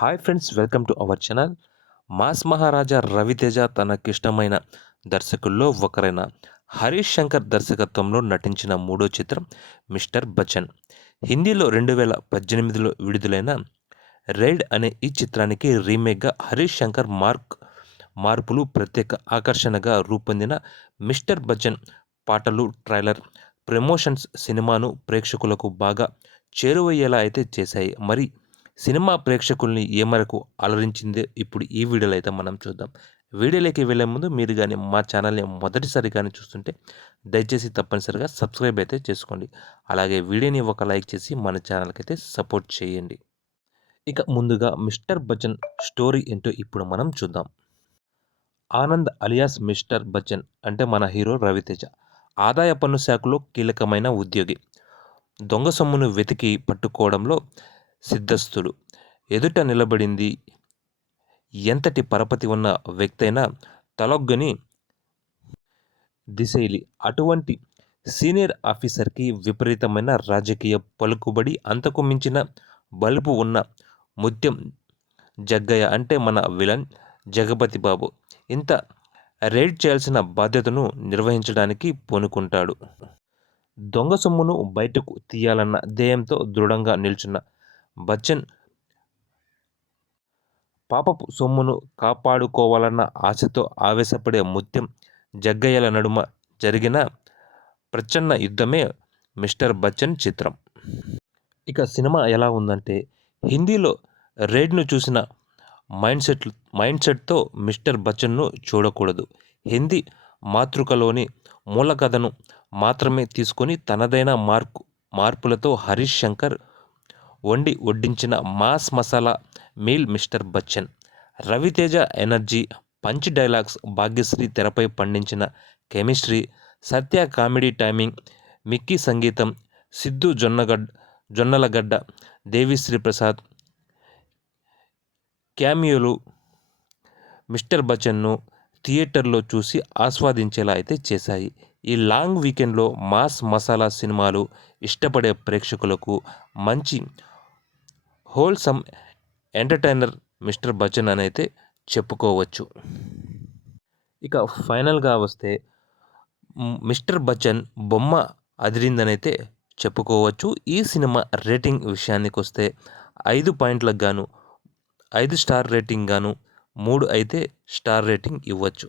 Hi friends, welcome to our channel. Mass Maharaja Raviteja తనకిష్టమైన దర్శకుల్లో ఒకరైన హరీష్ శంకర్ దర్శకత్వంలో నటించిన మూడో చిత్రం మిస్టర్ బచ్చన్. హిందీలో 2018లో విడుదలైన రైడ్ అనే ఈ చిత్రానికి రీమేక్గా హరీష్ శంకర్ మార్పులు ప్రత్యేక ఆకర్షణగా రూపొందిన మిస్టర్ బచ్చన్ పాటలు, ట్రైలర్, ప్రమోషన్స్ సినిమాను ప్రేక్షకులకు బాగా చేరువయ్యేలా అయితే చేశాయి. మరి సినిమా ప్రేక్షకుల్ని ఏ మేరకు అలరించిందో ఇప్పుడు ఈ వీడియోలో అయితే మనం చూద్దాం. వీడియోలోకి వెళ్ళే ముందు మీరు కానీ మా ఛానల్ని మొదటిసారి కానీ చూస్తుంటే దయచేసి తప్పనిసరిగా సబ్స్క్రైబ్ అయితే చేసుకోండి. అలాగే వీడియోని ఒక లైక్ చేసి మన ఛానల్కి అయితే సపోర్ట్ చేయండి. ఇక ముందుగా మిస్టర్ బచ్చన్ స్టోరీ ఏంటో ఇప్పుడు మనం చూద్దాం. ఆనంద్ అలియాస్ మిస్టర్ బచ్చన్ అంటే మన హీరో రవితేజ ఆదాయ పన్ను శాఖలో కీలకమైన ఉద్యోగి. దొంగ సొమ్మును వెతికి పట్టుకోవడంలో సిద్ధస్తుడు. ఎదుట నిలబడింది ఎంతటి పరపతి ఉన్న వ్యక్తైనా తలొగ్గని దిశైలి. అటువంటి సీనియర్ ఆఫీసర్కి విపరీతమైన రాజకీయ పలుకుబడి, అంతకు మించిన బలుపు ఉన్న ముత్యం జగ్గయ్య అంటే మన విలన్ జగపతి బాబు ఇంత రైడ్ చేయాల్సిన బాధ్యతను నిర్వహించడానికి పూనుకుంటాడు. దొంగ సొమ్మును బయటకు తీయాలన్న ధ్యేయంతో దృఢంగా నిల్చున్న బచ్చన్ పాపపు సొమ్మును కాపాడుకోవాలన్న ఆశతో ఆవేశపడే ముత్యం జగ్గయ్యల నడుమ జరిగిన ప్రచ్ఛన్న యుద్ధమే మిస్టర్ బచ్చన్ చిత్రం. ఇక సినిమా ఎలా ఉందంటే, హిందీలో రైడ్ను చూసిన మైండ్ సెట్తో మిస్టర్ బచ్చన్ను చూడకూడదు. హిందీ మాతృకలోని మూల కథను మాత్రమే తీసుకొని తనదైన మార్పులతో హరీష్ శంకర్ వడ్డించిన mass masala meal mister Bachchan. Raviteja energy, punch dialogues, Bhagyashree తెరపై పండించిన chemistry, Satya comedy timing, Mickey సంగీతం, సిద్ధు జొన్నలగడ్డ, దేవిశ్రీ ప్రసాద్ క్యామియోలు మిస్టర్ బచ్చన్ను థియేటర్లో చూసి ఆస్వాదించేలా అయితే చేశాయి. ఈ లాంగ్ వీకెండ్లో మాస్ మసాలా సినిమాలు ఇష్టపడే ప్రేక్షకులకు మంచి హోల్సమ్ ఎంటర్టైనర్ మిస్టర్ బచ్చన్ అని అయితే చెప్పుకోవచ్చు. ఇక ఫైనల్గా వస్తే మిస్టర్ బచ్చన్ బొమ్మ అదిరిందనైతే చెప్పుకోవచ్చు. ఈ సినిమా రేటింగ్ విషయానికి వస్తే 5 పాయింట్లకు గాను 5 స్టార్ రేటింగ్ గాను 3 అయితే స్టార్ రేటింగ్ ఇవ్వచ్చు.